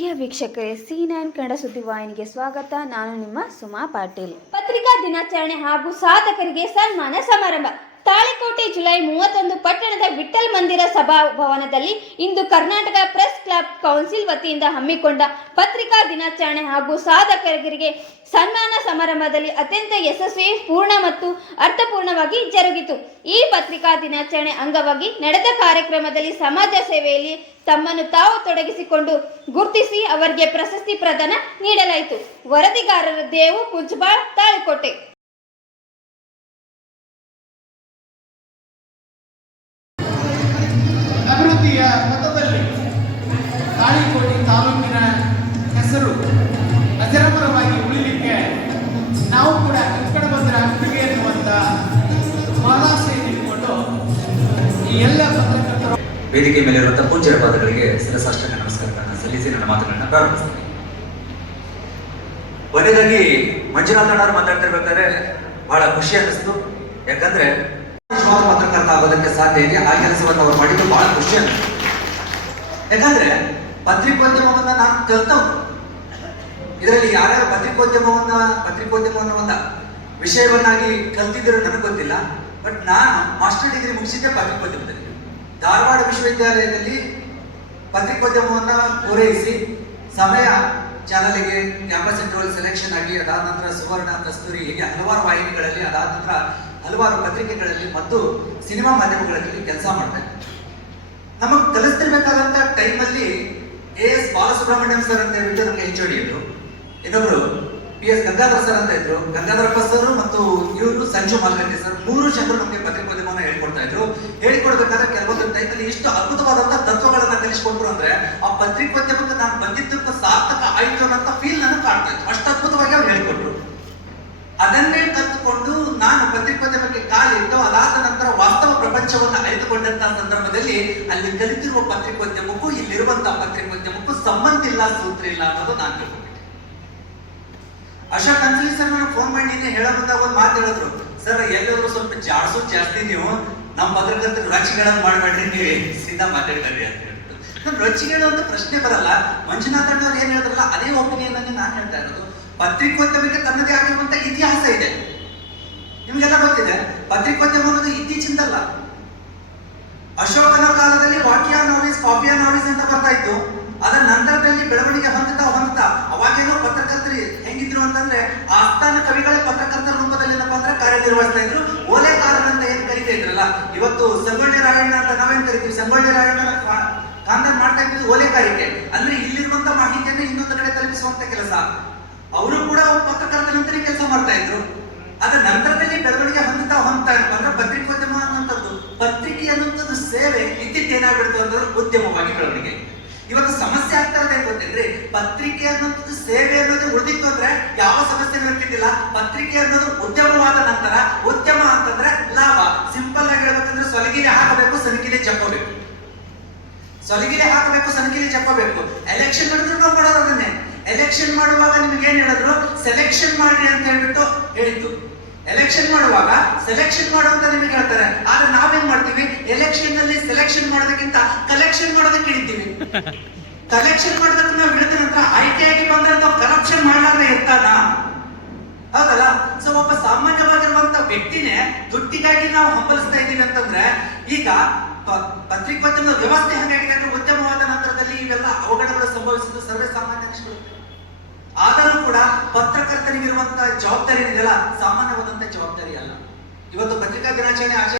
ಪ್ರಿಯ ವೀಕ್ಷಕರೇ, C9 ಕನ್ನಡ ಸುದ್ದಿವಾಹಿನಿಗೆ ಸ್ವಾಗತ. ನಾನು ನಿಮ್ಮ ಸುಮಾ ಪಾಟೀಲ್. ಪತ್ರಿಕಾ ದಿನಾಚರಣೆ ಹಾಗೂ ಸಾಧಕರಿಗೆ ಸನ್ಮಾನ ಸಮಾರಂಭ. ತಾಳಿಕೋಟೆ ಜುಲೈ 31 ಪಟ್ಟಣದ ವಿಠ್ಠಲ್ ಮಂದಿರ ಸಭಾಭವನದಲ್ಲಿ ಇಂದು ಕರ್ನಾಟಕ ಪ್ರೆಸ್ ಕ್ಲಬ್ ಕೌನ್ಸಿಲ್ ವತಿಯಿಂದ ಹಮ್ಮಿಕೊಂಡ ಪತ್ರಿಕಾ ದಿನಾಚರಣೆ ಹಾಗೂ ಸಾಧಕರಿಗೆ ಸನ್ಮಾನ ಸಮಾರಂಭದಲ್ಲಿ ಅತ್ಯಂತ ಯಶಸ್ವಿ, ಪೂರ್ಣ ಮತ್ತು ಅರ್ಥಪೂರ್ಣವಾಗಿ ಜರುಗಿತು. ಈ ಪತ್ರಿಕಾ ದಿನಾಚರಣೆ ಅಂಗವಾಗಿ ನಡೆದ ಕಾರ್ಯಕ್ರಮದಲ್ಲಿ ಸಮಾಜ ಸೇವೆಯಲ್ಲಿ ತಮ್ಮನ್ನು ತಾವು ತೊಡಗಿಸಿಕೊಂಡು ಗುರುತಿಸಿ ಅವರಿಗೆ ಪ್ರಶಸ್ತಿ ಪ್ರದಾನ ನೀಡಲಾಯಿತು. ವರದಿಗಾರರ ದೇವು ಕುಂಚಬಾಳ್, ತಾಳಿಕೋಟೆ. ಅಭಿವೃದ್ಧಿಯ ಪಥದಲ್ಲಿ ತಾಳಿಕೋಟೆ ತಾಲೂಕಿನ ಹೆಸರು ಅಜರಾಮರವಾಗಿ ಉಳಿಲಿಕ್ಕೆ ನಾವು ಕೂಡ ಕಟ್ಕಡ ಬಂದರ ಕೊಡುಗೆ ಎನ್ನುವಂತ ಮಹದಾಸೆಯನ್ನು ಇಟ್ಟುಕೊಂಡು ಈ ಎಲ್ಲ ಪತ್ರಕರ್ತರು ವೇದಿಕೆ ಮೇಲಿರುವಂತಹ ಪೂಜ್ಯರ ಪಾದಗಳಿಗೆ ಶಿರಸಾಷ್ಟಾಂಗ ನಮಸ್ಕಾರಗಳನ್ನು ಸಲ್ಲಿಸಿ ನನ್ನ ಮಾತುಗಳನ್ನ ಪ್ರಾರಂಭಿಸ್ತೀನಿ. ಕೊನೆಯದಾಗಿ ಮಂಜುನಾಥ್ ಅಣ್ಣವರು ಮಾತಾಡ್ತಿರ್ಬೇಕಾದ್ರೆ ಬಹಳ ಖುಷಿ ಅನ್ನಿಸ್ತು. ಯಾಕಂದ್ರೆ ಪತ್ರಕರ್ತ ಆಗೋದಕ್ಕೆ ಸಾಧ್ಯ ಇದೆ. ಆ ಕೆಲಸವನ್ನು ಅವ್ರು ಮಾಡಿದ್ದು ಬಹಳ ಖುಷಿ ಅನ್ನಿಸ್ತು. ಯಾಕಂದ್ರೆ ಪತ್ರಿಕೋದ್ಯಮವನ್ನ ನಾನು ಕಲ್ತವ್ರು. ಇದರಲ್ಲಿ ಯಾರ್ಯಾರು ಪತ್ರಿಕೋದ್ಯಮವನ್ನ ಒಂದು ವಿಷಯವನ್ನಾಗಿ ಕಲ್ತಿದ್ರು ನನಗೆ ಗೊತ್ತಿಲ್ಲ. ಬಟ್ ನಾನು ಮಾಸ್ಟರ್ ಡಿಗ್ರಿ ಮುಗಿಸಿದ್ದೆ ಪತ್ರಿಕೋದ್ಯಮದಲ್ಲಿ. ಧಾರವಾಡ ವಿಶ್ವವಿದ್ಯಾಲಯದಲ್ಲಿ ಪತ್ರಿಕೋದ್ಯಮವನ್ನ ಪೂರೈಸಿ ಸಮಯ ಚಾನಲ್ಗೆ ಕ್ಯಾಂಪಸ್ ಇಂಟರ್ವ್ಯೂ ಸೆಲೆಕ್ಷನ್ ಆಗಿ ಅದಾದ ನಂತರ ಸುವರ್ಣ, ಕಸ್ತೂರಿ, ಹೀಗೆ ಹಲವಾರು ವಾಹಿನಿಗಳಲ್ಲಿ, ಅದಾದ ನಂತರ ಹಲವಾರು ಪತ್ರಿಕೆಗಳಲ್ಲಿ ಮತ್ತು ಸಿನಿಮಾ ಮಾಧ್ಯಮಗಳಲ್ಲಿ ಕೆಲಸ ಮಾಡ್ತಾರೆ. ನಮಗೆ ಕಲಿಸ್ತಿರ್ಬೇಕಾದಂತ ಟೈಮಲ್ಲಿ AS ಬಾಲಸುಬ್ರಹ್ಮಣ್ಯಂ ಸರ್ ಅಂತ ಹೇಳ್ಬಿಟ್ಟು ನಮಗೆ HOD ಇದ್ರು. ಇನ್ನೊಬ್ರು PS ಗಂಗಾಧರ್ ಸರ್ ಅಂತ ಇದ್ರು. ಗಂಗಾಧರಪ್ಪ ಸರ್ ಮತ್ತು ಇವರು ಸಂಜು ಮಾಲ್ಗಂಡಿ ಸರ್, 3 ಜನರು ನಮಗೆ ಪತ್ರಿಕೋದ್ಯಮವನ್ನು ಹೇಳ್ಕೊಡ್ತಾ ಇದ್ರು. ಹೇಳಿಕೊಡ್ಬೇಕಾದ್ರೆ ಕೆಲವೊಂದು ಟೈಮಲ್ಲಿ ಇಷ್ಟು ಅದ್ಭುತವಾದಂತಹ ತತ್ವಗಳನ್ನ ಕಲಿಸ್ಕೊಟ್ರು ಅಂದ್ರೆ ಆ ಪತ್ರಿಕೋದ್ಯಮಕ್ಕೆ ನಾನು ಬಂದಿದ್ದಕ್ಕೆ ಸಾರ್ಥಕ ಆಯ್ತು ಅನ್ನೋ ಫೀಲ್ ನನಗೆ ಕಾಡ್ತಾ ಇತ್ತು. ಅಷ್ಟು ಅದ್ಭುತವಾಗಿ ಅವ್ರು ಹೇಳಿಕೊಟ್ರು. ಅದನ್ನೇ ಕಲ್ತುಕೊಂಡು ನಾನು ಪತ್ರಿಕೋದ್ಯಮಕ್ಕೆ ಕಾಲಿಟ್ಟು ಅದಾದ ನಂತರ ವಾಸ್ತವ ಪ್ರಪಂಚವನ್ನು ಅರಿತುಕೊಂಡಂತಹ ಸಂದರ್ಭದಲ್ಲಿ ಅಲ್ಲಿ ಕಲಿತಿರುವ ಪತ್ರಿಕೋದ್ಯಮಕ್ಕೂ ಇಲ್ಲಿರುವಂತಹ ಪತ್ರಿಕೋದ್ಯಮಕ್ಕೂ ಸಂಬಂಧ ಇಲ್ಲ, ಸೂತ್ರ ಇಲ್ಲ ಅನ್ನೋದು ನಾನು ತಿಳ್ಕೊಂಡೆ. ಅಶೋಕ್ ಅನ್ಸಲಿ ಸರ್ ನಾನು ಫೋನ್ ಮಾಡಿ ನಿನ್ನೆ ಹೇಳೋ ಬಂದಾಗ ಒಂದು ಮಾತು ಹೇಳಿದ್ರು. ಸರ್ ಎಲ್ಲರೂ ಸ್ವಲ್ಪ ಜಾಡ್ಸೋದು ಜಾಸ್ತಿ, ನೀವು ನಮ್ಮ ಪತ್ರಕರ್ತರು ರಚಿಗಳನ್ನು ಮಾಡಬೇಡ್ರಿ, ನೀವು ಸೀದಾ ಮಾತಾಡ್ತಾರೆ ಅಂತ ಹೇಳ್ಬಿಟ್ಟು. ನಾನು ರಚಿಗಳು ಅಂತ ಪ್ರಶ್ನೆ ಬರಲ್ಲ. ಮಂಜುನಾಥ್ ಅಣ್ಣವ್ರು ಏನ್ ಹೇಳಿದ್ರಲ್ಲ ಅದೇ ಒಪಿನಿಯನ್ ಅನ್ನು ನಾನು ಹೇಳ್ತಾ ಇರೋದು. ಪತ್ರಿಕೋದ್ಯಮಕ್ಕೆ ತನ್ನದೇ ಆಗಿರುವಂತ ಇತಿಹಾಸ ಇದೆ. ನಿಮ್ಗೆಲ್ಲ ಗೊತ್ತಿದೆ. ಪತ್ರಿಕೋದ್ಯಮ ಅನ್ನೋದು ಇತ್ತೀಚಿಂದಲ್ಲ. ಅಶೋಕನ ಕಾಲದಲ್ಲಿ ವಾಕ್ಯ ನಾವೀಸ್, ಕಾಪಿಯಾ ನಾವೀಸ್ ಅಂತ ಬರ್ತಾ ಇತ್ತು. ಅದರ ನಂತರದಲ್ಲಿ ಬೆಳವಣಿಗೆ ಹೊಂದುತ್ತಾ ಅವಾಗೇನೋ ಪತ್ರಕರ್ತರು ಹೆಂಗಿದ್ರು ಅಂತಂದ್ರೆ ಆಸ್ಥಾನ ಕವಿಗಳೇ ಪತ್ರಕರ್ತರ ರೂಪದಲ್ಲಿ ಏನಪ್ಪಾ ಅಂದ್ರೆ ಕಾರ್ಯನಿರ್ವಹಿಸ್ತಾ ಇದ್ರು. ಓಲೆಕಾರನಂತ ಏನ್ ಕರಿತಾ ಇದ್ರಲ್ಲ, ಇವತ್ತು ಸಂಗೊಳ್ಳಿ ರಾಯಣ್ಣ ಅಂತ ನಾವೇನ್ ಕರಿತೀವಿ, ಸಂಗೊಳ್ಳಿ ರಾಯಣ್ಣ ಕಾಂದಾನ್ ಮಾಡ್ತಾ ಇದ್ದು ಓಲೆಕಾರಿಕೆ ಅಂದ್ರೆ ಇಲ್ಲಿರುವಂತ ಮಾಹಿತಿಯನ್ನು ಇನ್ನೊಂದು ಕಡೆ ತಲುಪಿಸುವಂತ ಕೆಲಸ. ಅವರು ಕೂಡ ಪತ್ರಕರ್ತನಂತನೇ ಕೆಲಸ ಮಾಡ್ತಾ ಇದ್ರು. ಅದರ ನಂತರದಲ್ಲಿ ಬೆಳವಣಿಗೆ ಹೊಂದುತ್ತಾ ಅಂದ್ರೆ ಪತ್ರಿಕೋದ್ಯಮ ಅನ್ನುವಂಥದ್ದು, ಪತ್ರಿಕೆ ಅನ್ನುವಂಥದ್ದು ಸೇವೆ ಏನಾಗ್ಬಿಡ್ತು ಅಂತಂದ್ರೆ ಉದ್ಯಮವಾಗಿ ಬೆಳವಣಿಗೆ. ಇವತ್ತು ಸಮಸ್ಯೆ ಆಗ್ತಾ ಇರೋದು ಏನ್ ಗೊತ್ತೇನ್ರಿ, ಪತ್ರಿಕೆ ಅನ್ನೋದು ಸೇವೆ ಅನ್ನೋದು ಉಳಿದಿತ್ತು ಅಂದ್ರೆ ಯಾವ ಸಮಸ್ಯೆ ಇರ್ತಿದ್ದಿಲ್ಲ. ಪತ್ರಿಕೆ ಅನ್ನೋದು ಉದ್ಯಮವಾದ ನಂತರ, ಉದ್ಯಮ ಅಂತಂದ್ರೆ ಲಾಭ. ಸಿಂಪಲ್ ಆಗಿ ಹೇಳ್ಬೇಕಂದ್ರೆ ಸೊಲಗಿಲೆ ಹಾಕಬೇಕು, ಸನಗಿಲೆ ಜಪ್ಪಬೇಕು. ಸೊಲಗಿಲೆ ಹಾಕಬೇಕು, ಸನಗಿಲೆ ಜಪ್ಪಬೇಕು. ಎಲೆಕ್ಷನ್ ಮಾಡಿದ್ರು ನಾವು ಮಾಡೋದು ಅದನ್ನೇ. ಎಲೆಕ್ಷನ್ ಮಾಡುವಾಗ ನಿಮ್ಗೆ ಏನ್ ಹೇಳಿದ್ರು, ಸೆಲೆಕ್ಷನ್ ಮಾಡ್ರಿ ಅಂತ ಹೇಳ್ಬಿಟ್ಟು ಹೇಳಿತ್ತು. ಎಲೆಕ್ಷನ್ ಮಾಡುವಾಗ ಸೆಲೆಕ್ಷನ್ ಮಾಡುವಂತ ನಿಮಗೆ ಹೇಳ್ತಾರೆ. ಆದ್ರೆ ನಾವೇನ್ ಮಾಡ್ತೀವಿ, ಎಲೆಕ್ಷನ್ ನಲ್ಲಿ ಸೆಲೆಕ್ಷನ್ ಮಾಡೋದಕ್ಕಿಂತ ಕಲೆಕ್ಷನ್ ಮಾಡೋದಕ್ಕೆ ಹಿಡಿತೀವಿ. ಕಲೆಕ್ಷನ್ ಮಾಡೋದಕ್ಕೆ ನಾವು ಹಿಡಿದ ನಂತರ ಆಯ್ಕೆಯಾಗಿ ಬಂದಂತ ಕರಪ್ಷನ್ ಮಾಡಲಾರ್ದೆ ಇರ್ತಾನ, ಹೌದಲ್ಲ? ಸೊ ಒಬ್ಬ ಸಾಮಾನ್ಯವಾಗಿರುವಂತ ವ್ಯಕ್ತಿನೇ ದುಡ್ಡಿಗಾಗಿ ನಾವು ಹಂಬಲಿಸ್ತಾ ಇದ್ದೀವಿ ಅಂತಂದ್ರೆ, ಈಗ ಪತ್ರಿಕೋದ್ಯಮದ ವ್ಯವಸ್ಥೆ ಹಂಗಾಗಿದೆ ಅಂದ್ರೆ ಉದ್ಯಮವಾದ ನಂತರದಲ್ಲಿ ಇವೆಲ್ಲ ಅವಘಡಗಳು ಸಂಭವಿಸುವುದು ಸರ್ವೇ ಸಾಮಾನ್ಯ ವಿಷಯಗಳು. ಆದರೂ ಕೂಡ ಪತ್ರಕರ್ತನಿಗಿರುವಂತಹ ಜವಾಬ್ದಾರಿ ಏನಿದೆಯಲ್ಲ, ಸಾಮಾನ್ಯವಾದಂತಹ ಜವಾಬ್ದಾರಿ ಅಲ್ಲ. ಇವತ್ತು ಪತ್ರಿಕಾ ದಿನಾಚರಣೆ